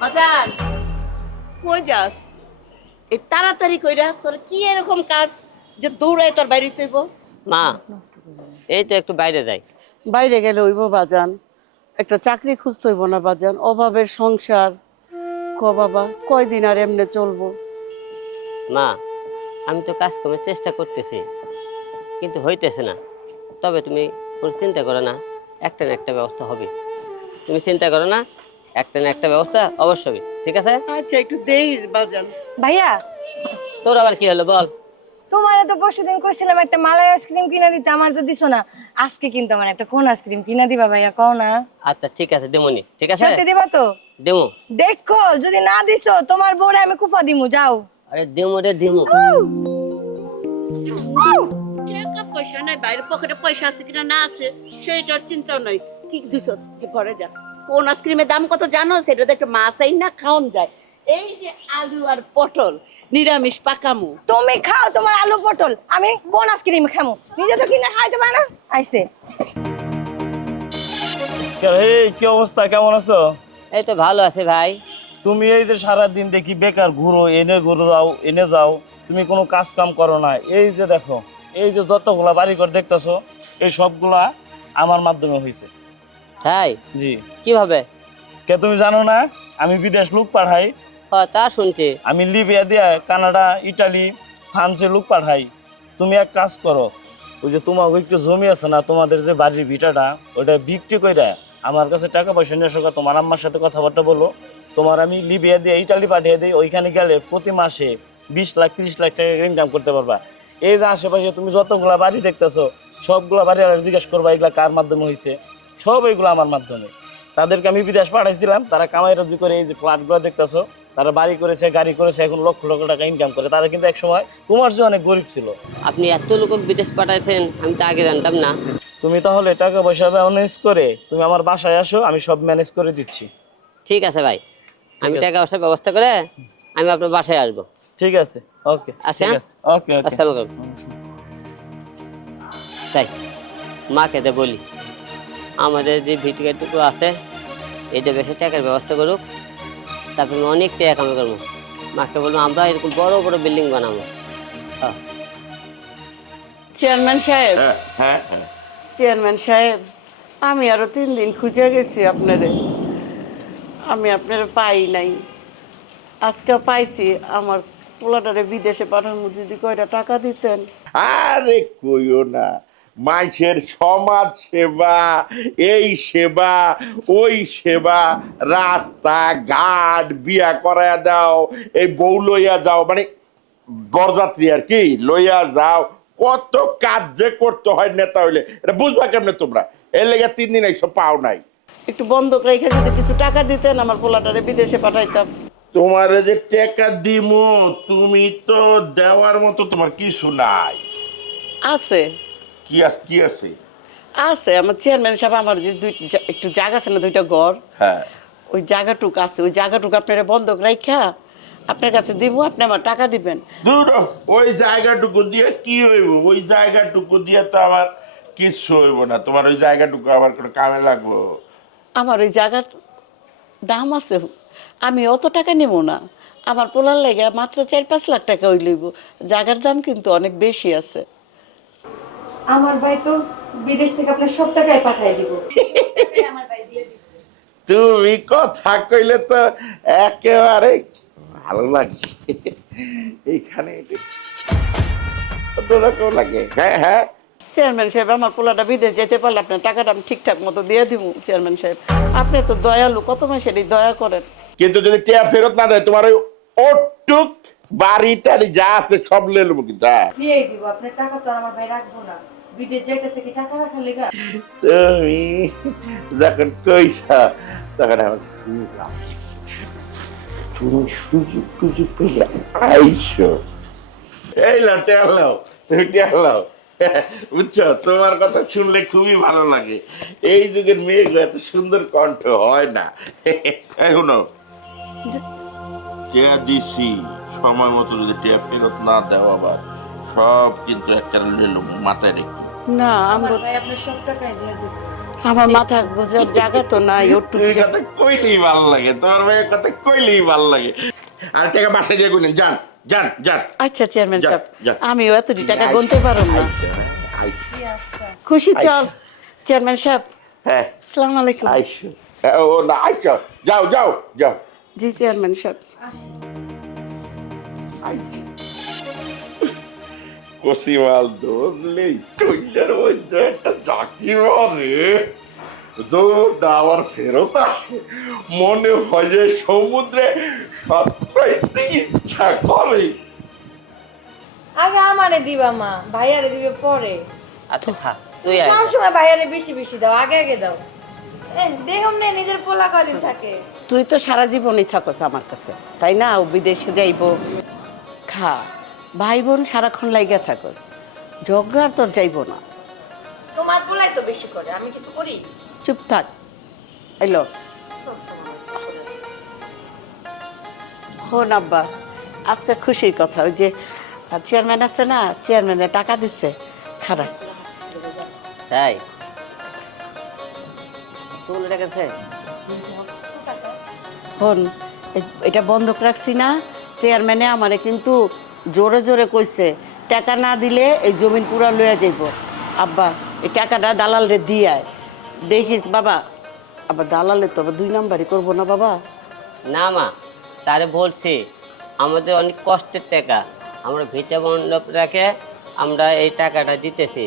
বাজান কই যাস? এই তাড়াতাড়ি কইরা তোর কি এরকম কাজ যে দৌড়ায় তোর বাইরে চইব? মা এই তো একটু বাইরে যাই। বাইরে গেলে হইব বাজান, একটা চাকরি খুঁজতে হইব না বাজান? অভাবের সংসার, ক বাবা কয়দিন আর এমনে চলবো? মা আমি তো কাজ করার চেষ্টা করতেছি কিন্তু হইতেছে না। তবে তুমি কোনো চিন্তা করো না, একটা না একটা ব্যবস্থা হবে। তুমি চিন্তা করো না, একটা না একটা ব্যবস্থা অবশ্যই হবে, ঠিক আছে? আচ্ছা একটু দেই বাজান। ভাইয়া, তোর আবার কি হলো বল? তোমার তো পরশুদিন কইছিলাম একটা মালাই আইসক্রিম কিনা দিতে, আমার তো দিছো না। আজকে কিন্তু আমার একটা কোন আইসক্রিম কিনা দিবা ভাইয়া, কও না? আচ্ছা ঠিক আছে, দেমনি, ঠিক আছে সত্যি দিবা তো? দেমো। দেখো যদি না দিছো তোমার বউরে আমি কুফা দিমু, যাও। আরে দেমো রে দেমো। টাকা পয়সা নাই, বাইরে পকেটে পয়সা আছে কিনা না আছে সেইটার চিন্তা নাই। কি দিছ ঘরে যা। কোন আইসক্রিমের দাম কত জানো? সেটা তো একটা মাছ আইন না খাওন যায়। এই যে আলু আর পটল নিরামিষ পাকামু। তুমি খাও তোমার আলু পটল, আমি কোন আইসক্রিম খামু? নিজে তো কিনে খাইতে পারে না। আইছে এই কি অবস্থা, কেমন আছো? এই তো ভালো আছে ভাই। তুমি এই যে সারাদিন দেখি বেকার ঘুরো, এনে ঘুরাও এনে যাও, তুমি কোনো কাজ কাম করো না। এই যে দেখো, এই যে যতগুলা বাড়িঘর দেখতেছো, এই সবগুলা আমার মাধ্যমে হয়েছে। তাই? জি। কিভাবে? কে তুমি জানো না আমি বিদেশ লোক পাঠাই? তা শুনছি। আমি লিবিয়া দিয়া কানাডা, ইটালি, ফ্রান্সে লোক পাঠাই। তুমি এক কাজ করো, ওই যে তোমার একটু জমি আছে না, তোমাদের যে বাড়ির ভিটাটা, ওইটা বিক্রি করে আমার কাছে টাকা পয়সা নিয়ে আসো। তোমার আম্মার সাথে কথাবার্তা বলো, তোমার আমি লিবিয়া দিয়ে ইটালি পাঠিয়ে দিই। ওইখানে গেলে প্রতি মাসে 20 লাখ 30 লাখ টাকা ইনকাম করতে পারবা। এই যে আশেপাশে তুমি যতগুলা বাড়ি দেখতেছো, সবগুলা বাড়ি আর জিজ্ঞেস করবা এগুলা কার মাধ্যমে হয়েছে। সব এইগুলো আমার মাধ্যমে। তাদেরকে আমি বিদেশ পাঠাইছিলাম, তারা কামাই রুজি করে এই যে ফ্ল্যাটগুলো দেখতেছো, তারা বাড়ি করেছে, গাড়ি করেছে, এখন লক্ষ লক্ষ টাকা ইনকাম করে। তারা কিন্তু এক সময় তোমার যে অনেক গরিব ছিল। আপনি এত লোক বিদেশ পাঠাইছেন, আমি তো আগে জানতাম না। তুমি তাহলে টাকা পয়সা ম্যানেজ করে তুমি আমার বাসায় আসো, আমি সব ম্যানেজ করে দিচ্ছি। ঠিক আছে ভাই, আমি ঠিক আছে। টাকা পয়সার ব্যবস্থা করে আমি আপনার বাসায় আসবো। ঠিক আছে, ওকে আচ্ছা, ঠিক আছে, ওকে ওকে। আসসালামু আলাইকুম। তাই মাকে তো বলি আমাদের যে ভিটিকাটুকু আছে এটা বেশি টাকার ব্যবস্থা করুক, তারপরে আমি অনেক টাকা কামাই করবো। মাকে বলবো আমরা এরকম বড় বড় বিল্ডিং বানাবো। চেয়ারম্যান সাহেব, হ্যাঁ, চেয়ারম্যান সাহেব, আমি আরো 3 দিন খুঁজে গেছি আপনারে, আমি আপনারে পাই নাই। আজকে পাইছি। আমার পোলাটারে বিদেশে পাঠানো, যদি কয়টা টাকা দিতেন। আরে কইও না, মাইসের সমাজ সেবা, এই সেবা ওই সেবা, রাস্তা ঘাট বিয়া করায়া দাও, এই বউ লইয়া যাও, মানে বরযাত্রী আর কি লইয়া যাও, কত কাজ যে করতে হয় নেতা হইলে। এটা বুঝবা কেমনে তোমরা? এর লেগে 3 দিন এইসব পাও নাই। একটু বন্ধক রেখে যদি কিছু টাকা দিতেন, আমার পোলাটারে বিদেশে পাঠাইতাম। তোমার যে টাকা দিমু, তুমি তো দেওয়ার মতো তোমার কিছু নাই। আছে কি আছে? আছে আমার চেয়ারম্যান সাহেব, আমার যে একটু জায়গা আছে না, 2টা ঘর, হ্যাঁ, ওই জায়গাটুকু আছে। ওই জায়গাটুকু আপনারা বন্ধক রাখা আপনার কাছে দিব, আপনি আমার টাকা দিবেন। দূর, ওই জায়গাটুকু দিয়ে কি হইব? ওই জায়গাটুকু দিয়ে তো আমার কিছু হইব না। তোমার ওই জায়গাটুকু আমার কোনো কামে লাগবো? আমার ওই জায়গার দাম আছে, আমি অত টাকা নেব না। আমার পোলার লেগে মাত্র 4-5 লাখ টাকা ওই লইব। জায়গার দাম কিন্তু অনেক বেশি আছে। আমার ভাই তো বিদেশ থেকে আপনার সব টাকাই পাঠিয়ে দিব। আমার ভাই দিয়ে দিব। তুমি কথা কইলে তো একেবারে ভালো লাগে। এইখানে অন্যরকম লাগে। হ্যাঁ হ্যাঁ, চেয়ারম্যান সাহেব, আমার পোলাটা বিদেশ যেতে পারলে আপনার টাকাটা আমি ঠিকঠাক মতো দিয়ে দিব। চেয়ারম্যান সাহেব, আপনি তো দয়ালু, কত মাসের এই দয়া করেন। কিন্তু যদি টিয়া ফেরত না দেয়, তোমার ওই ওটুক বাড়ি টাড়ি যা আছে সব লে নেবো কিন্তু। হ্যাঁ, দিয়েই দিব, আপনার টাকা তো আর আমার ভাই রাখবো না। বিদেশ যাইতেছে কি টাকা রাখার লেগা? তুমি যখন কইছা তখন আমার খুব ভালো লাগছে। তুমি সুযোগ পেলে আইসো। এই লাও টেল লাও, তুমি টেল লাও। বুঝছো, তোমার কথা শুনলে খুবই ভালো লাগে। এই যুগের মেয়েগুলো এত সুন্দর কণ্ঠ হয় না। এখনো টেয়া দিছি, সময় মতো যদি টেয়া ফেরত না দেওয়া, আবার সব কিন্তু একটা মাথায় রেখে। না আমার আমরা ভাই আপনার সব টাকাই দিয়ে দিব। আমার মাথা গোজার জায়গা তো নাই ওটুকু তুমি কথা কইলেই ভাল লাগে, তোমার ভাইয়ের কথা কইলেই ভাল লাগে। আর টাকা বাসায় যে গুনেন, যান যান যান। আচ্ছা চেয়ারম্যান যান, সাহেব যান। আমিও এতটি টাকা গুনতে পারব না। খুশি চল চেয়ারম্যান সাহেব। হ্যাঁ আসসালামু আলাইকুম। আইসো। ও না আইসো, যাও যাও যাও। জি চেয়ারম্যান সাহেব। কসিমাল ধরলেই টুইটার মধ্যে একটা জাকি মারে, জোরটা আবার ফেরত আসে, মনে হয় যে সমুদ্রে সাঁতরাইতে ইচ্ছা করে। আগে আমারে দিবা মা, ভাইয়ারে দিবে পরে। আচ্ছা খা, তুই আয়। সব সময় ভাইয়ারে বেশি বেশি দাও, আগে আগে দাও। দেখুন না নিজের পোলা কদিন থাকে। তুই তো সারা জীবনই থাকস আমার কাছে, তাই না? ও বিদেশে যাইব, খা। ভাই বোন সারাক্ষণ লাইগা থাকস, ঝগড়া আর তোর যাইব না। তোমার পোলাই তো বেশি করে, আমি কিছু করি? চুপ থাক। এলো হন আব্বা, আজকে খুশির কথা, ওই যে চেয়ারম্যান আছে না, চেয়ারম্যানে টাকা দিচ্ছে, খারাপ। তাই তুলে রেখেছে। হন এটা বন্ধক রাখছি না, চেয়ারম্যানে আমারে কিন্তু জোরে জোরে কইছে টাকা না দিলে এই জমিন পুরা লইয়া যাইব। আব্বা এই টাকাটা দালালরে দিয়ে আয়, দেখিস বাবা। আবার দালালে তো আবার 2 নাম্বারই করবো না বাবা। না মা, তারে বলছি আমাদের অনেক কষ্টের টাকা, আমরা ভিটা মণ্ডপ রেখে আমরা এই টাকাটা দিতেছি।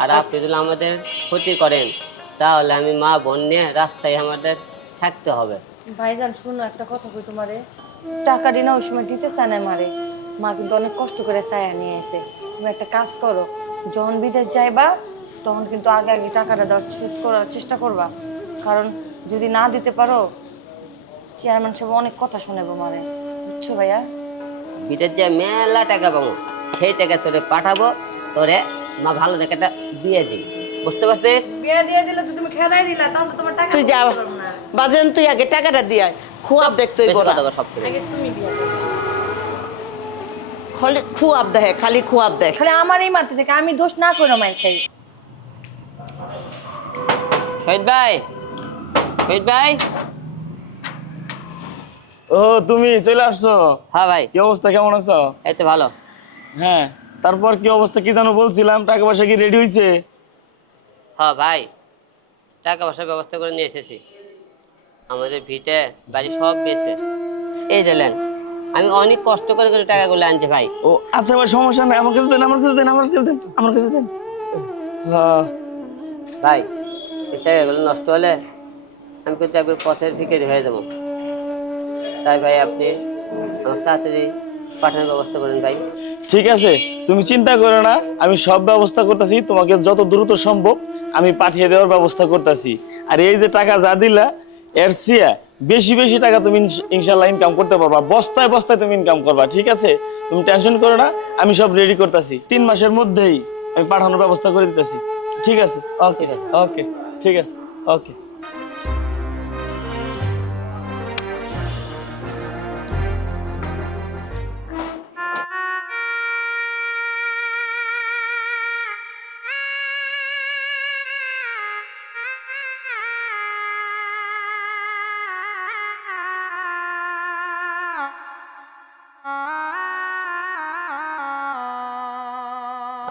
আর আপনি যদি আমাদের ক্ষতি করেন তাহলে আমি মা বোন নিয়ে রাস্তায় আমাদের থাকতে হবে। ভাইজান শুনো একটা কথা কই তোমারে, টাকা দিনা ওই সময় দিতে চায় না মারে, মা কিন্তু অনেক কষ্ট করে ছায়া নিয়ে এসে। তুমি একটা কাজ করো, যখন বিদেশ যাইবা তখন কিন্তু আগে আগে টাকাটা দেওয়ার শোধ করার চেষ্টা করবা, কারণ যদি না দিতে পারো চেয়ারম্যান সাহেব অনেক কথা শোনাবো মারে, বুঝছো ভাইয়া? বিটের যে মেলা টাকা পাবো সেই টাকা তোরে পাঠাবো, তোরে মা ভালো টাকাটা দিয়ে দিই, বুঝতে পারছিস? বিয়া দিয়ে দিলে তো তুমি খেদাই দিলা, তাহলে তো তোমার টাকা তুই যা দিতে পারবো না। বাজেন, তুই আগে টাকাটা দিয়ে আয়, খুয়াব দেখতে বেশি গোড়া কথা বল সব থেকে। আগে তুমি বিয়া করো। খালি খুয়াব দেখে, খালি খুয়াব দেখ। খালি আমারই মাথা থেকে আমি দোষ না করে মাই খাই। শহীদ ভাই, শহীদ ভাই। ও তুমি চলে আসছো? হ্যাঁ ভাই। কি অবস্থা, কেমন আছো? এই তো ভালো। হ্যাঁ, তারপর কি অবস্থা, কি জানো বলছিলাম, টাকা পয়সা কি রেডি হয়েছে? হ্যাঁ ভাই, টাকা পয়সার ব্যবস্থা করে নিয়ে এসেছি। আমাদের ভিটে বাড়ি সব বেঁচে এই দিলেন, আমি অনেক কষ্ট করে করে টাকাগুলো আনছি ভাই। ও আচ্ছা ভাই, সমস্যা নাই, আমার কাছে দেন, আমার কাছে দেন, আমার কাছে দেন, আমার কাছে দেন। হ্যাঁ ভাই এই টাকাগুলো নষ্ট হলে আমি কিন্তু একবার পথের ভিখারি হয়ে যাবো, তাই ভাই আপনি আমার তাড়াতাড়ি পাঠানোর ব্যবস্থা করেন ভাই। ঠিক আছে, তুমি চিন্তা করো না, আমি সব ব্যবস্থা করতেছি, তোমাকে যত দ্রুত সম্ভব আমি পাঠিয়ে দেওয়ার ব্যবস্থা করতেছি। আর এই যে টাকা যা দিলা এর চেয়ে বেশি বেশি টাকা তুমি ইনশাল্লাহ ইনকাম করতে পারবা, বস্তায় বস্তায় তুমি ইনকাম করবা। ঠিক আছে, তুমি টেনশন করো না, আমি সব রেডি করতেছি, 3 মাসের মধ্যেই আমি পাঠানোর ব্যবস্থা করে দিতেছি। ঠিক আছে, ওকে ওকে, ঠিক আছে, ওকে।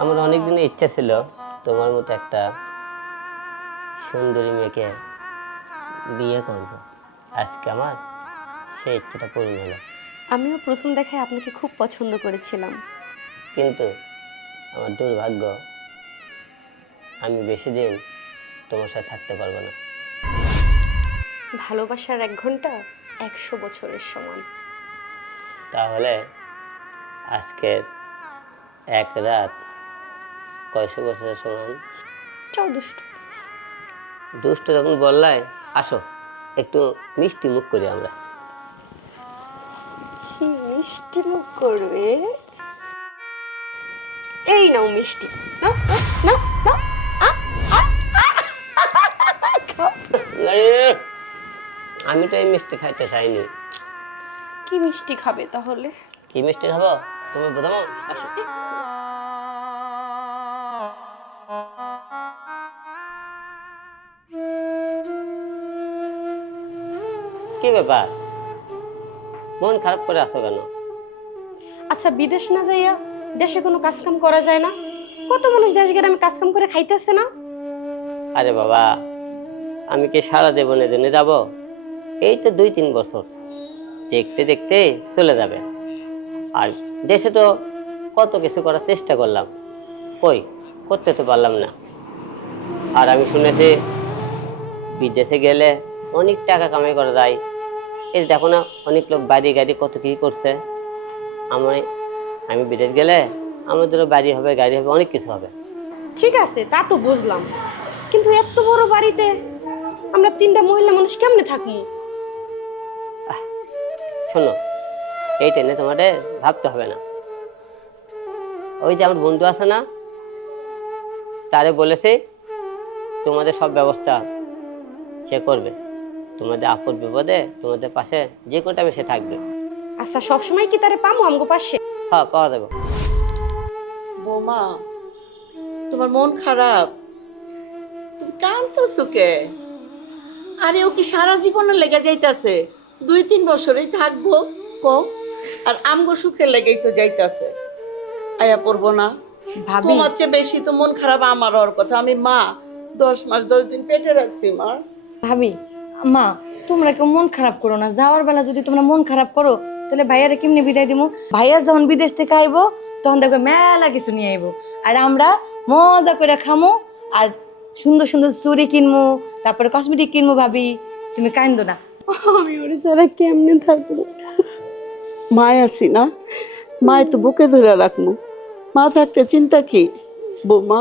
আমার অনেক দিনের ইচ্ছা ছিল তোমার মতো একটা সুন্দরী মেয়েকে বিয়ে করবো, আজকে আমার সেই ইচ্ছাটা পূর্ণ হলো। আমিও প্রথম দেখায় আপনাকে খুব পছন্দ করেছিলাম, কিন্তু আমার দুর্ভাগ্য আমি বেশি দিন তোমার সাথে থাকতে পারবো না। ভালোবাসার 1 ঘন্টা 100 বছরের সমান। তাহলে আজকের এক রাত কয়শো বছরের সমান? চাও দুষ্টু। দুষ্ট যখন বললাই, আসো একটু মিষ্টি মুখ করি আমরা। কি মিষ্টি মুখ করবে? এই নাও মিষ্টি, নাও নাও নাও। আমি তো এই মিষ্টি খাইতে চাইনি। কি মিষ্টি খাবে তাহলে? কি মিষ্টি খাবো তুমি বোঝাবো? আসো। কি ব্যাপার, মন খারাপ করে আছো কেন? আচ্ছা, বিদেশ না যাইয়া দেশে কোনো কাজ কাম করা যায় না? কত মানুষ দেশ গ্রামে কাজ কাম করে খাইতেছে না? আরে বাবা, আমি কি সারা জীবনের জন্য যাব? এই তো 2-3 বছর, দেখতে দেখতে চলে যাবে। আর দেশে তো কত কিছু করার চেষ্টা করলাম, কই করতে তো পারলাম না। আর আমি শুনেছি বিদেশে গেলে অনেক টাকা কামাই করা যায়। এই দেখো না, অনেক লোক বাড়ি গাড়ি কত কি করছে। আমি বিদেশ গেলে আমাদেরও বাড়ি হবে, গাড়ি হবে, অনেক কিছু হবে। ঠিক আছে, তা তো বুঝলাম, কিন্তু এত বড় বাড়িতে আমরা 3টা মহিলা মানুষ কেমনে থাকবো? শোনো, এইটা নিয়ে তোমাদের ভাবতে হবে না। ওই যে আমার বন্ধু আছে না, তারে বলেছে তোমাদের সব ব্যবস্থা সে করবে। তোমাদের আপদ বিপদে তোমাদের পাশে যে কোনো টাইমে সে থাকবে। আচ্ছা, সবসময় কি তারে পামো আমগো পাশে? হ্যাঁ, পাওয়া যাবে। বৌমা, তোমার মন খারাপ, তুমি কাঁদতেছো কে? আরে ও কি সারা জীবনে লেগে যাইতাছে? 2-3 বছরই থাকবো কো, আর আমগো সুখের লেগেই তো যাইতাছে। আয়া পড়বো না? ভাবি তোমার চেয়ে বেশি তো মন খারাপ আমার ওর কথা। আমি মা, 10 মাস 10 দিন পেটে রাখছি মা। ভাবি মা, তোমরা কেউ মন খারাপ করো না। যাওয়ার বেলা যদি তোমরা মন খারাপ করো তাহলে ভাইয়ারে কেমনে বিদায় দিমু? ভাইয়া যখন বিদেশ থেকে আইবো তখন দেখবে মেলা কিছু নিয়ে আইবো, আর আমরা মজা করে খামো, আর সুন্দর সুন্দর চুড়ি কিনবো, তারপরে কসমেটিক কিনবো। ভাবি তুমি কান্দো না। আমি ওরে সারা কেমনে থাকবো? মায় আছি না, মায় তো বুকে ধরে রাখবো। মা থাকতে চিন্তা কি বৌমা?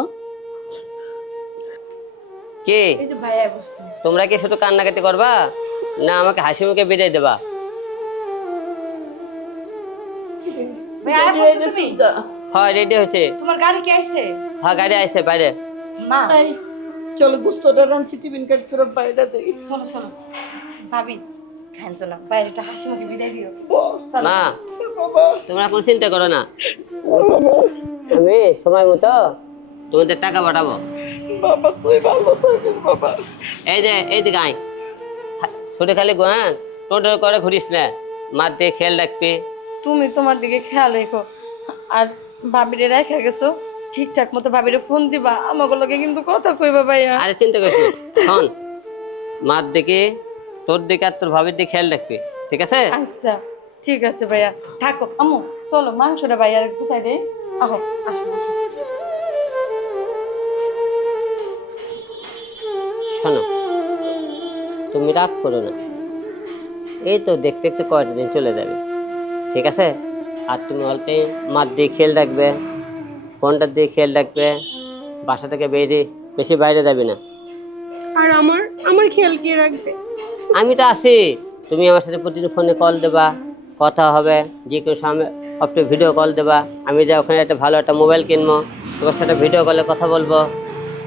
কে এই যে ভাইয়া বসছে। তোমরা কি শুধু কান্নাকাটি করবা, না আমাকে হাসি মুখে বিদায় দেবা? ভাইয়া রেডি হয়ে বসছো তুমি? গেছিস গা? হয়, রেডি হয়েছে। তোমার গাড়ি কি আইছে? হ্যাঁ, গাড়ি আসছে বাইরে। মা এই, চলো গুস্তটা রাঁধছি, টিফিন কাট করে বাইরে দেই। চলো চলো। ভাবি কান্দো না, বাইরে একটা হাসি মুখে বিদায় দিও। মা, বাবা, তোমরা কোনো চিন্তা করো না, আমি সময় মতো তোমাদের টাকা পাঠাবো। বাবা তুই ভালো থাকিস বাবা। এই দিকে আয়, ছোট খালি গোয়ান টোটো করে ঘুরিস না, মার দিয়ে খেয়াল রাখবি। তুমি তোমার দিকে খেয়াল রেখো, আর ভাবিরে রেখে গেছো ঠিকঠাক মতো ভাবিরে ফোন দিবা। আমাকে লগে কিন্তু কথা কইবা ভাইয়া। আরে চিন্তা করিস না, শোন, মার দিকে, তোর দিকে আর তোর ভাবির দিকে খেয়াল রাখবি, ঠিক আছে? আচ্ছা ঠিক আছে ভাইয়া, থাকো। আম্মু চলো মাংসটা ভাইয়ার গুছাই দে। আহো, আসো আসো। শোনো, তুমি রাগ করো না, এই তো দেখতে দেখতে কয়টা দিন চলে যাবে, ঠিক আছে? আর তুমি অল্পে মার দিয়ে খেয়াল রাখবে, ফোনটার দিয়ে খেয়াল রাখবে, বাসা থেকে বেশি বাইরে যাবে না। আর আমার খেয়াল কি রাখবে? আমি তো আছি, তুমি আমার সাথে প্রতিদিন ফোনে কল দেবা, কথা হবে, যে কেউ সামনে আপনি ভিডিও কল দেবা। আমি যে ওখানে একটা ভালো একটা মোবাইল কিনবো, তোমার সাথে ভিডিও কলে কথা বলবো,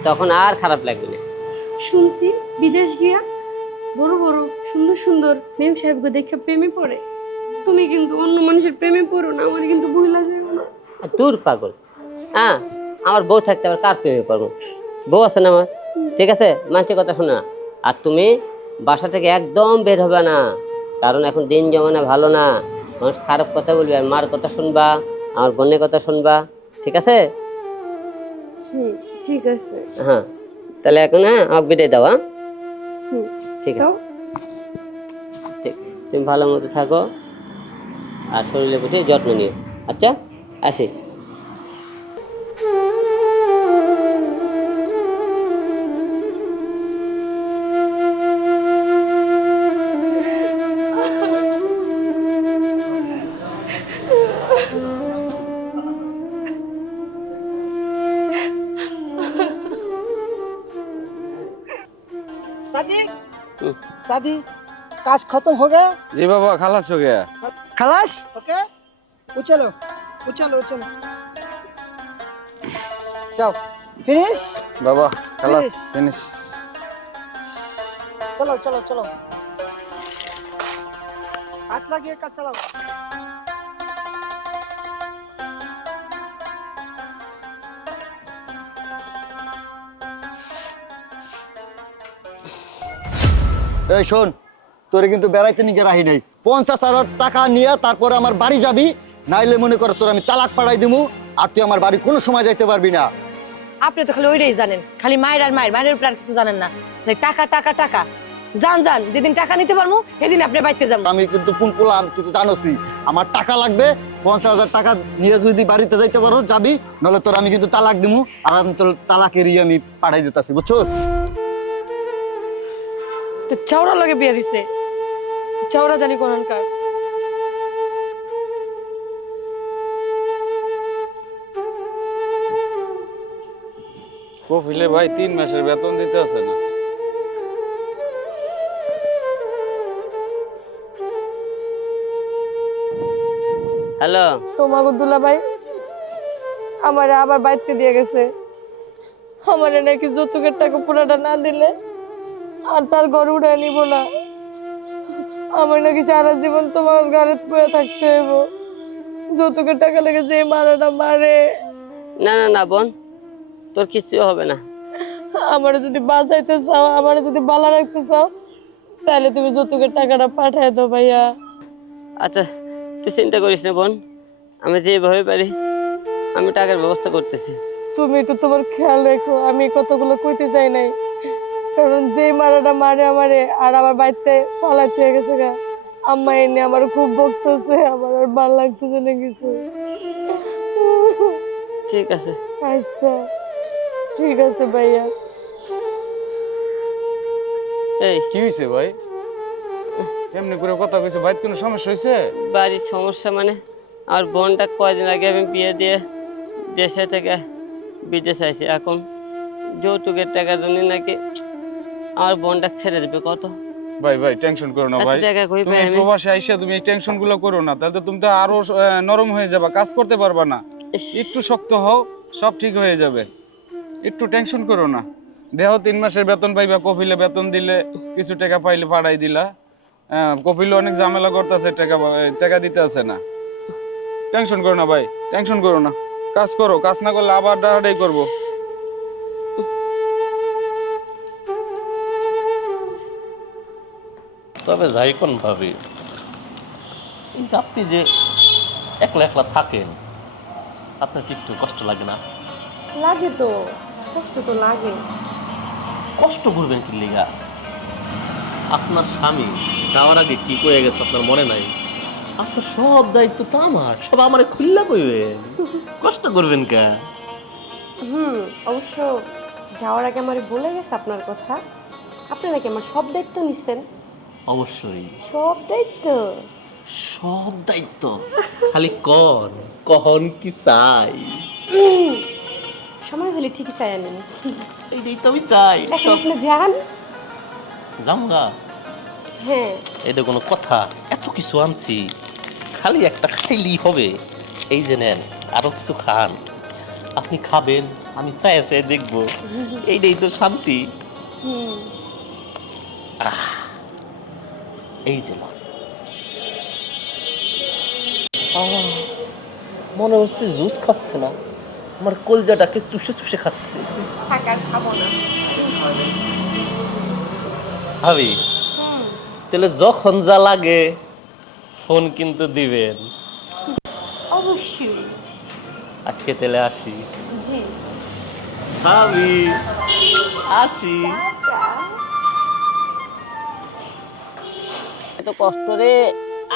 তখন আর খারাপ লাগবে না। শুনছি বিদেশ গিয়া বড় বড় সুন্দর সুন্দর মেম সাহেবকে দেখে প্রেমে পড়ে। তুমি কিন্তু অন্য মানুষের প্রেমে পড়ো না, আমার কিন্তু ভুলা যাবে না। আর দূর পাগল, হ্যাঁ, আমার বউ থাকতে আবার কার প্রেমে পড়বো? বউ আছে না আমার, ঠিক আছে? মানুষের কথা শোনো না। আর তুমি বাসা থেকে একদম বের হবে না, কারণ এখন দিন জমানা ভালো না, মানুষ খারাপ কথা বলবে। আর মার কথা শুনবা, আমার বোনের কথা শুনবা, ঠিক আছে? ঠিক আছে। হ্যাঁ, তাহলে এখন হ্যাঁ আমাকে বিদায় দাও। হ্যাঁ, ঠিক আছে, দাও। ঠিক, তুমি ভালো মতো থাকো আর শরীরের প্রতি যত্ন নিও। আচ্ছা, আসি। सादी सादी काज खत्म हो गया? जी बाबा, खलास हो गया। खलास ओके, उछलो उछलो उछलो, जाओ फिनिश। बाबा खलास Finish. फिनिश। चलो चलो चलो, हाथ लगिए काज चलाओ। এই শোন, তোরে কিন্তু বেড়াইতে নিয়ে রাহি নাই। 50,000 টাকা নিয়ে তারপরে আমার বাড়ি যাবি, নাইলে মনে কর তোর আমি তালাক পাঠাই দিমু, আর তুই আমার বাড়ি কোনো সময় যাইতে পারবি না। আপনি তো খালি ওইটাই জানেন, খালি মায়ের আর মায়ের উপর আর কিছু জানেন না। তাই টাকা টাকা টাকা, যান যান, যেদিন টাকা নিতে পারবো সেদিন আপনি বাইতে যাবো। আমি কিন্তু কোন পোলা, তুই তো জানোসই আমার টাকা লাগবে। 50,000 টাকা নিয়ে যদি বাড়িতে যাইতে পারো যাবি, নাহলে তোর আমি কিন্তু তালাক দিমু, আর আমি তোর তালাকেরই আমি পাঠাই দিতেছি, বুঝছোস? তো চাওড়া লাগে বিয়ে দিছে, চাওড়া জানি কোনকার। কফিলে ভাই 3 মাসের বেতন দিতে আছে না। হ্যালো, তোমাকে দুলা ভাই আমারে আবার বাইতে দিয়ে গেছে। আমারে নাকি যৌতুকের টাকা পুরাটা না দিলে আর তার ঘর উড়ে নিব না। আমার নাকি সারা জীবন তোমার ঘরে পড়ে থাকতে হইব। যৌতুকের টাকা লেগে যে মারাটা মারে। না না না বোন, তোর কিছু হবে না। আমারে যদি বাঁচাইতে চাও, আমারে যদি বালা রাখতে চাও, তাহলে তুমি যৌতুকের টাকাটা পাঠায় দাও ভাইয়া। আচ্ছা তুই চিন্তা করিস না বোন, আমি যেভাবে পারি আমি টাকার ব্যবস্থা করতেছি। তুমি একটু তোমার খেয়াল রেখো। আমি কতগুলো কইতে চাই নাই, কারণ যে মারাটা মারে আমারে আর আমার বাড়িতে পলাইতে হয়ে গেছে গা। আম্মা এনে আমার খুব বকতেছে, আমার আর ভালো লাগতেছে না কিছু। ঠিক আছে। আচ্ছা ঠিক আছে ভাইয়া। এই কি হইছে ভাই? এমনি করে কথা কইছে, ভাই কোনো সমস্যা হইছে? বাড়ির সমস্যা মানে আমার বোনটা কয়দিন আগে আমি বিয়ে দিয়ে দেশে থেকে বিদেশ আইছি, এখন যৌতুকের টাকার জন্য নাকি আমার বোনটা ছেড়ে দেবে। কত ভাই ভাই টেনশন করো না এত ভাই। টাকা কই তুমি পাই আমি? প্রবাসে আইসা তুমি এই টেনশন গুলো করো না, তাহলে তো তুমি তো আরো নরম হয়ে যাবা, কাজ করতে পারবা না। ইস, একটু শক্ত হও, সব ঠিক হয়ে যাবে। একটু টেনশন করো না। দেহ 3 মাসের বেতন পাইবা, কফিলে বেতন দিলে কিছু টাকা পাইলে পাঠাই দিলা। কফিলে অনেক ঝামেলা করতেছে, টাকা দিতে আছে না। টেনশন করো না ভাই, টেনশন করো না। কাজ করো, কাজ না করলে আবার ডাহাডাই করবো। তবে যাই কোন ভাবে, এই যে আপনি যে একলা একলা থাকেন, আপনার কি একটু কষ্ট লাগে না? লাগে তো, কষ্ট তো লাগে। কষ্ট করবেন কি লিগা? আপনার স্বামী যাওয়ার আগে কি কয়ে গেছে আপনার মনে নাই? আপনার সব দায়িত্ব তো আমার, সব আমারে খুল্লা কইবেন, কষ্ট করবেন কে? অবশ্য যাওয়ার আগে আমার বলে গেছে আপনার কথা। আপনি নাকি আমার সব দায়িত্ব নিছেন? অবশ্যই সব দায়িত্ব? সব দায়িত্ব। খালি কখন কি চাই, সময় হলে ঠিকই চাই আনেন। এইটাই তো আমি চাই। এখন আপনি যান। জামগা হ্যাঁ। এটা কোনো কথা? এত কিছু আনছি, খালি একটা খাইলেই হবে। এই যে নেন, আরো কিছু খান। আপনি খাবেন, আমি চাই চাই দেখবো, এইটাই তো শান্তি। এই যে লন। মনে হচ্ছে জুস খাচ্ছে না, আমার কলজাটাকে চুষে চুষে খাচ্ছে। খাবো না। ভাবি তাহলে যখন যা লাগে ফোন কিন্তু দিবেন। অবশ্যই। আজকে তাহলে আসি। জি। ভাবি আসি। এত কষ্ট রে,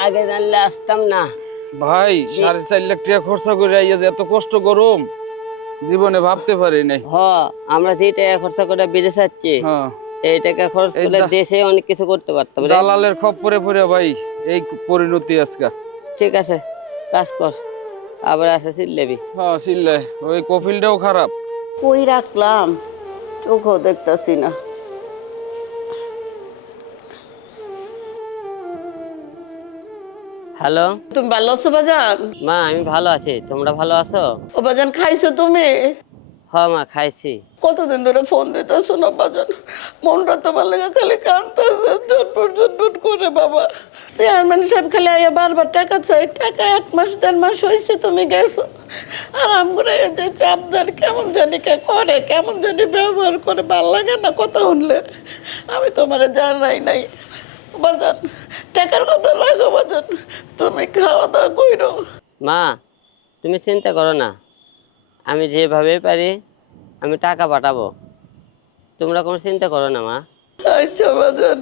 আগে জানলে আসতাম না। ভাই 4.5 লাখ টাকা খরচা করে আইয়া যে এত কষ্ট গরম জীবনে ভাবতে পারি নাই। আমরা যে টাকা খরচা করে বিদেশ যাচ্ছি, এই টাকা খরচ করলে দেশে অনেক কিছু করতে পারতাম। দালালের খপ্পরে পড়ে ভাই এই পরিণতি আজকে। ঠিক আছে, কাজ কর, আবার আসা চিল্লাবি। হ্যাঁ চিল্লে, ওই কফিলটাও খারাপ। কই রাখলাম, চোখও দেখতেছি না। হ্যালো, তুমি ভালো আছো বাজান? মা আমি ভালো আছি, তোমরা ভালো আছো? ও বাজান, খাইছো তুমি? হ্যাঁ মা খাইছি। কতদিন ধরে ফোন দিতেছো না বাজান? মনটা তোমার লেগে খালি কাঁদতেছে, ঝটপট ঝটপট করে। বাবা চেয়ারম্যান সাহেব খালি আইয়া বারবার টাকা চাই, টাকা 1 মাস 1.5 মাস হয়েছে তুমি গেছো। আর আমরা এই যে চাপদার কেমন জানি কে করে, কেমন জানি ব্যবহার করে, ভাল লাগে না কথা শুনলে। আমি তোমার জানাই নাই, বাজান টাকার কথা লাগো বাজান, তুমি খাওয়া দাওয়া কইরো। মা তুমি চিন্তা করো না, আমি যেভাবে পারি আমি টাকা পাঠাবো, তোমরা কোনো চিন্তা করো না মা। আচ্ছা বাজান,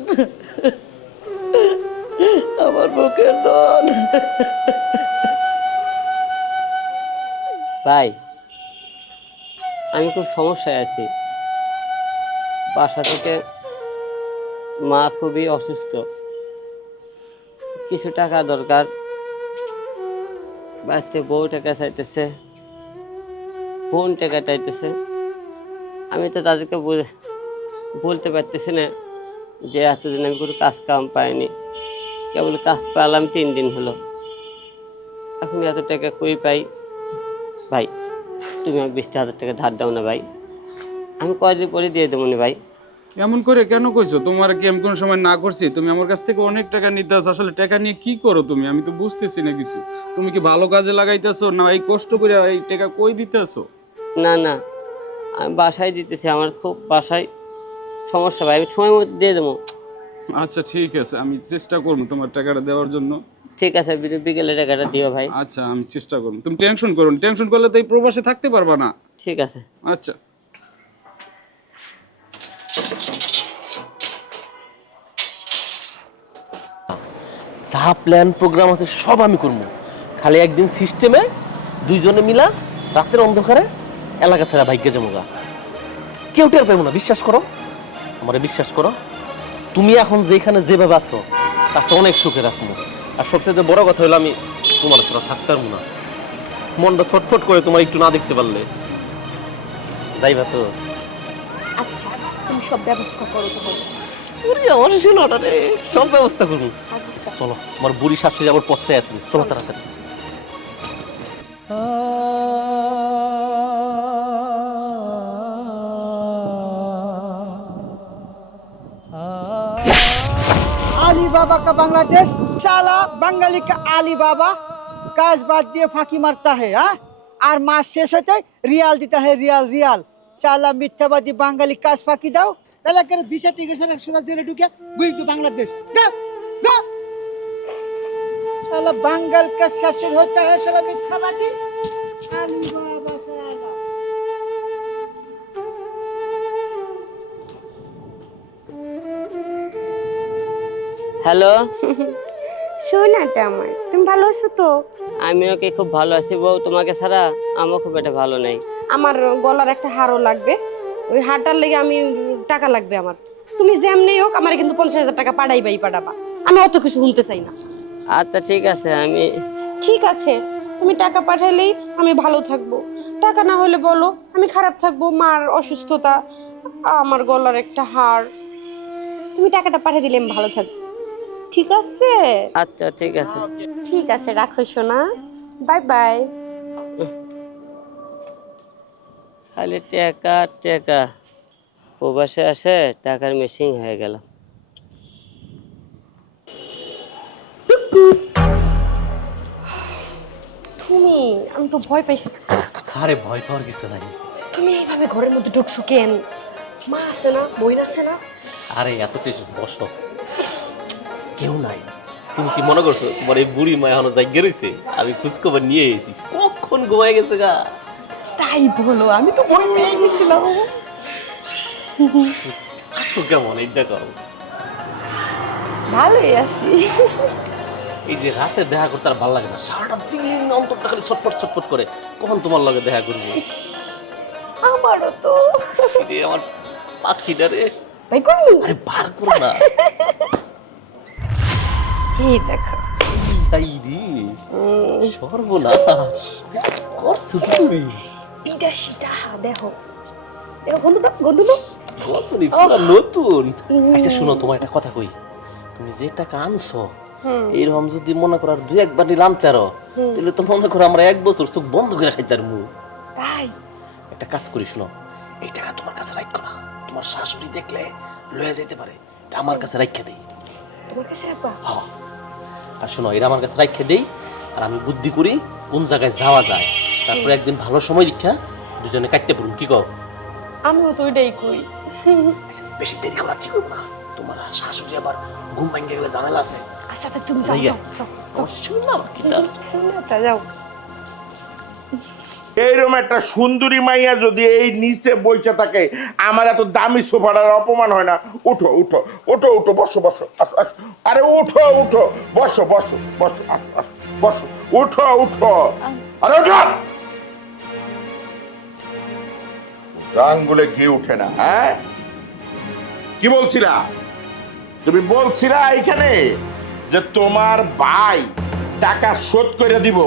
আমার বুকের দল। ভাই আমি খুব সমস্যায় আছি, বাসা থেকে মা খুবই অসুস্থ, কিছু টাকা দরকার, বাড়িতে বউ টাকা চাইতেছে, বোন টাকা চাইতেছে, আমি তো তাদেরকে বলতে পারতেছি না যে এতদিন আমি কোনো কাজ কাম পাইনি, কেবল কাজ পেলাম 3 দিন হলো, এখন এত টাকা কই পাই? ভাই তুমি আমাকে 20,000 টাকা ধার দাও না ভাই, আমি কয়দিন পরে দিয়ে দেবো না ভাই। এমন করে কেন কইছো? তোমার কি আমি কোনো সময় না করছি? তুমি আমার কাছ থেকে অনেক টাকা নিতে আসো, আসলে টাকা নিয়ে কি করো তুমি? আমি তো বুঝতেছি না কিছু। তুমি কি ভালো কাজে লাগাইতেছো না এই কষ্ট করে এই টাকা কই দিতেছো? না না আমি বাসায় দিতেছি, আমার খুব বাসায় সমস্যা ভাই, আমি সময় মতো দিয়ে দেবো। আচ্ছা ঠিক আছে, আমি চেষ্টা করবো তোমার টাকাটা দেওয়ার জন্য। ঠিক আছে বিকেলে টাকাটা দিও ভাই। আচ্ছা আমি চেষ্টা করবো, তুমি টেনশন করো না, টেনশন করলে তো এই প্রবাসে থাকতে পারবা না। ঠিক আছে। আচ্ছা যা প্ল্যান প্রোগ্রাম আছে সব আমি করবো, খালি একদিন সিস্টেমে দুইজনে মিলা রাতের অন্ধকারে এলাকা ছাড়া ভাগ্যে জমুগা, কেউ টের পাবো না, বিশ্বাস করো আমারে, বিশ্বাস করো। তুমি এখন যেখানে যেভাবে আছো তার চেয়ে অনেক সুখে রাখবো, আর সবচেয়ে বড় কথা হলো আমি তোমার সাথে থাকতে পারবো না, মনটা ছটফট করে তোমার একটু না দেখতে পারলে। যাইবা তো? আচ্ছা তুমি সব ব্যবস্থা করো তো। আমার শোনোটা রে, সব ব্যবস্থা করবো। চলো আমার বুড়ি শাশুড়ি আবার পথে আছেন, চলো তাড়াতাড়ি। अली बाबा का बांग्लादेश, साला बंगाली का आली बाबा काज बात दिए फांकी मारता है। हाँ और मास शेष होते रियाल देता है, रियाल रियाल। साला मिथ्याबादी बांगाली काज फांकी दाओ তাহলে করে ভিসা টিকিট সরে সোজা জেলে ঢুকে গুই টু বাংলাদেশ। गो गो साला बंगाल का शासन होता है, साला मिथ्याबादी आली बाबा साला। হ্যালো শোনাটা আমার, তুমি ভালো আছো তো? আমি ওকে খুব ভালো আছি বউ, তোমাকে ছাড়া আমার খুব একটা ভালো নেই। আমার গলার একটা হারও লাগবে, ওই হারটার লেগে আমি টাকা লাগবে আমার। তুমি যেমনি হোক আমার কিন্তু 50,000 টাকা পাঠাইবাই পাঠাবা, আমি অত কিছু শুনতে চাই না। আচ্ছা ঠিক আছে, আমি ঠিক আছে, তুমি টাকা পাঠাইলেই আমি ভালো থাকবো, টাকা না হলে বলো আমি খারাপ থাকবো। মার অসুস্থতা, আমার গলার একটা হার, তুমি টাকাটা পাঠিয়ে দিলে আমি ভালো থাকবো। ঠিক আছে? আচ্ছা ঠিক আছে। ঠিক আছে, রাখো সোনা, বাই বাই। খালি টাকা টাকা, প্রবাসে আসে টাকার মেশিন হয়ে গেল। তুমি, আমি তো ভয় পাইছি। আরে ভয় পাওয়ার কিছু নাই। তুমি এইভাবে ঘরের মধ্যে ঢুকছো কেন? মা আছে না, বইন আছে না? আরে এত টেনশন, বসো, কেউ নাই। তুমি কি মনে করছো তোমার এই বুড়ি মা এখনো জায়গা রয়েছে? আমি খোঁজখবর নিয়ে এসেছি, কখন ঘুমাই গেছে গা। তাই বলো, আমি তো ভয় পেয়ে গেছিলাম। আসো কেমন, এইটা করো। ভালোই আছি। এই যে রাতে দেখা করতে আর ভালো লাগে না, সারাটা দিন অন্তরটা খালি ছটপট ছটপট করে, কখন তোমার লগে দেখা করবো। আমারও তো। রে আমার পাখিটা রে, ভাই করি। আরে বার করো না। এই দেখো। তাই রে, সর্বনাশ করছো তুমি। বিদেশিটা দেখো, দেখো গন্ধটা, গন্ধটা নতুনই, পুরা নতুন। আচ্ছা শুনো, তোমার একটা কথা কই, তুমি যে টাকা আনছো এইরকম যদি মনে করো আর 2-1 বাটি আনতে আরো, তাহলে তো মনে করো আমরা 1 বছর চোখ বন্ধ করে খাইতে পারবো। তাই একটা কাজ করি, শুনো, এই টাকা তোমার কাছে রাখো না, তোমার শাশুড়ি দেখলে লয়ে যেতে পারে, এটা আমার কাছে রাখা দেই। তোমার কাছে রাখবা? হ্যাঁ, আর শোনো, এটা আমার কাছে রাখা দেই, আর আমি বুদ্ধি করি কোন জায়গায় যাওয়া যায়, তারপরে একদিন ভালো সময় দীক্ষা দুজনে কাটতে পড়ুন, কি কও? আমিও তো ওইটাই করি। বেশি দেরি করা ঠিক হবে না, তোমার শাশুড়ি আবার ঘুম ভাঙতে গেলে ঝামেলা আছে। আচ্ছা তা তুমি যাও ভাইয়া। যাও যাও শুনলাম কিটা শুনে যাও। এইরকম একটা সুন্দরী মাইয়া যদি এই নিচে বসে থাকে, আমার এত দামি সোফাটার অপমান হয় না? উঠো উঠো উঠো উঠো, বসো বসো, আসো আসো, আরে উঠো উঠো, বসো বসো বসো, আসো আসো, বসো, উঠো উঠো, আরে উঠো। আঙ্গুলে ঘি উঠে না, হ্যাঁ? কি বলছিলা তুমি? বলছিলা এখানে যে তোমার ভাই টাকা শোধ করে দিব,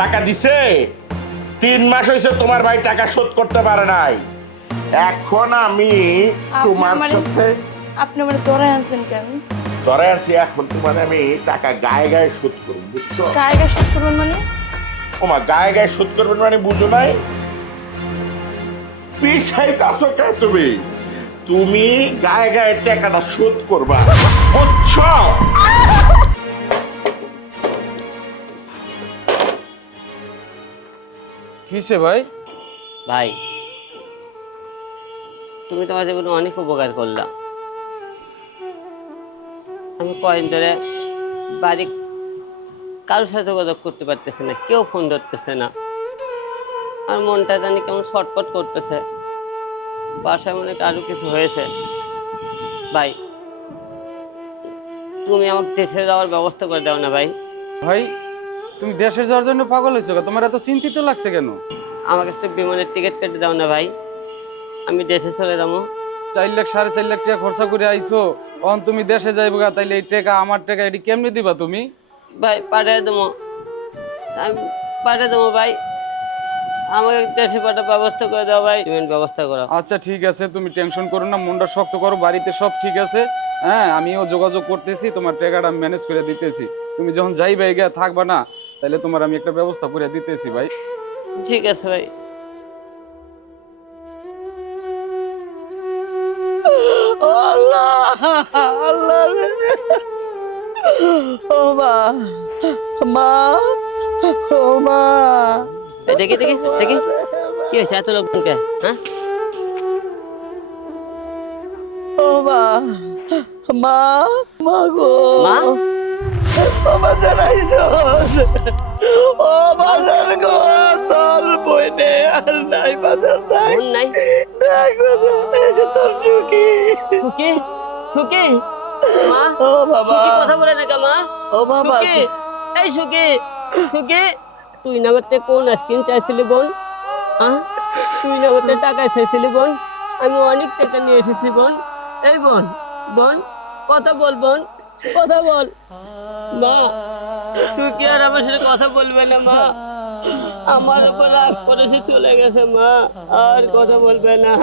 টাকা দিছে? 3 মাস হয়েছে তোমার ভাই টাকা শোধ করতে পারে নাই। এখন আমি তোমার সাথে আপনি আমার ধরে আনছেন কেন? ধরে আছি, এখন তোমার আমি টাকা গায়ে গায়ে শোধ করবো, বুঝছো? জায়গা শেষ করবেন মানে? ওমা, গায়ে গায়ে শোধ করবেন মানে বুঝো নাই? পিছাইতাছো কে তুমি? তুমি গায়ে গায়ে টাকাটা শোধ করবা, বুঝছো? কিসে ভাই? ভাই তুমি তোমার জীবনে অনেক উপকার করলা। আমি কয়েক ধরে বাড়ি কারোর সাথে যোগাযোগ করতে পারতেছে না, কেউ ফোন ধরতেছে না। আর মনটা জানি কেমন ছটফট করতেছে, বাসায় মনে হয় আরো কিছু হয়েছে। ভাই তুমি আমাকে দেশে যাওয়ার ব্যবস্থা করে দাও না ভাই। ভাই তুমি দেশে যাওয়ার জন্য পাগল হয়েছো? তোমার এত চিন্তিত লাগছে কেন? আমাকে একটা বিমানের টিকিট কেটে দাও না ভাই, আমি দেশে চলে যাবো। 4 লাখ 4.5 লাখ টাকা খরচা করে আইছো, অন তুমি দেশে যাইবো গা, তাইলে এই টাকা আমার টাকা এটি কেমনে দিবা তুমি? ভাই পাঠিয়ে দেবো, আমি পাঠিয়ে দেবো ভাই, আমাকে দেশে পাঠার ব্যবস্থা করে দাও ভাই, পেমেন্ট ব্যবস্থা করো। আচ্ছা ঠিক আছে, তুমি টেনশন করো না, মনটা শক্ত করো, বাড়িতে সব ঠিক আছে। হ্যাঁ আমিও যোগাযোগ করতেছি, তোমার টাকাটা আমি ম্যানেজ করে দিতেছি। তুমি যখন যাইবে গিয়া থাকবা না, তাহলে তোমার আমি একটা ব্যবস্থা করে দিতেছি ভাই। ঠিক আছে ভাই। আল্লাহ আল্লাহ রে। ও মা, মা, ও মা। এই দেখি দেখি দেখি কি হয়েছে এত লোকজনকে? হ্যাঁ ও মা, মা, মা গো। মা ও মা জানাইছস? ও বাজার গো, তোর বইনে আর নাই, বাজার নাই। মন নাই? দেখ বাজার নাই যে তোর সুখী। সুখী সুখী মা, ও বাবা, সুখী কথা বলে না কে মা? ও বাবা, সুখী, এই সুখী, সুখী তুই না করতে কোন আইসক্রিম চাইছিলি বোন? হ্যাঁ তুই না করতে টাকা চাইছিলি বোন? আমি অনেক টাকা নিয়ে এসেছি বোন। এই বোন, বোন কথা বল বোন, কথা বল। মা সুখী আর আমার সাথে কথা বলবে না মা, আমার উপর রাগ করে সে চলে গেছে মা, আর কথা বলবে না।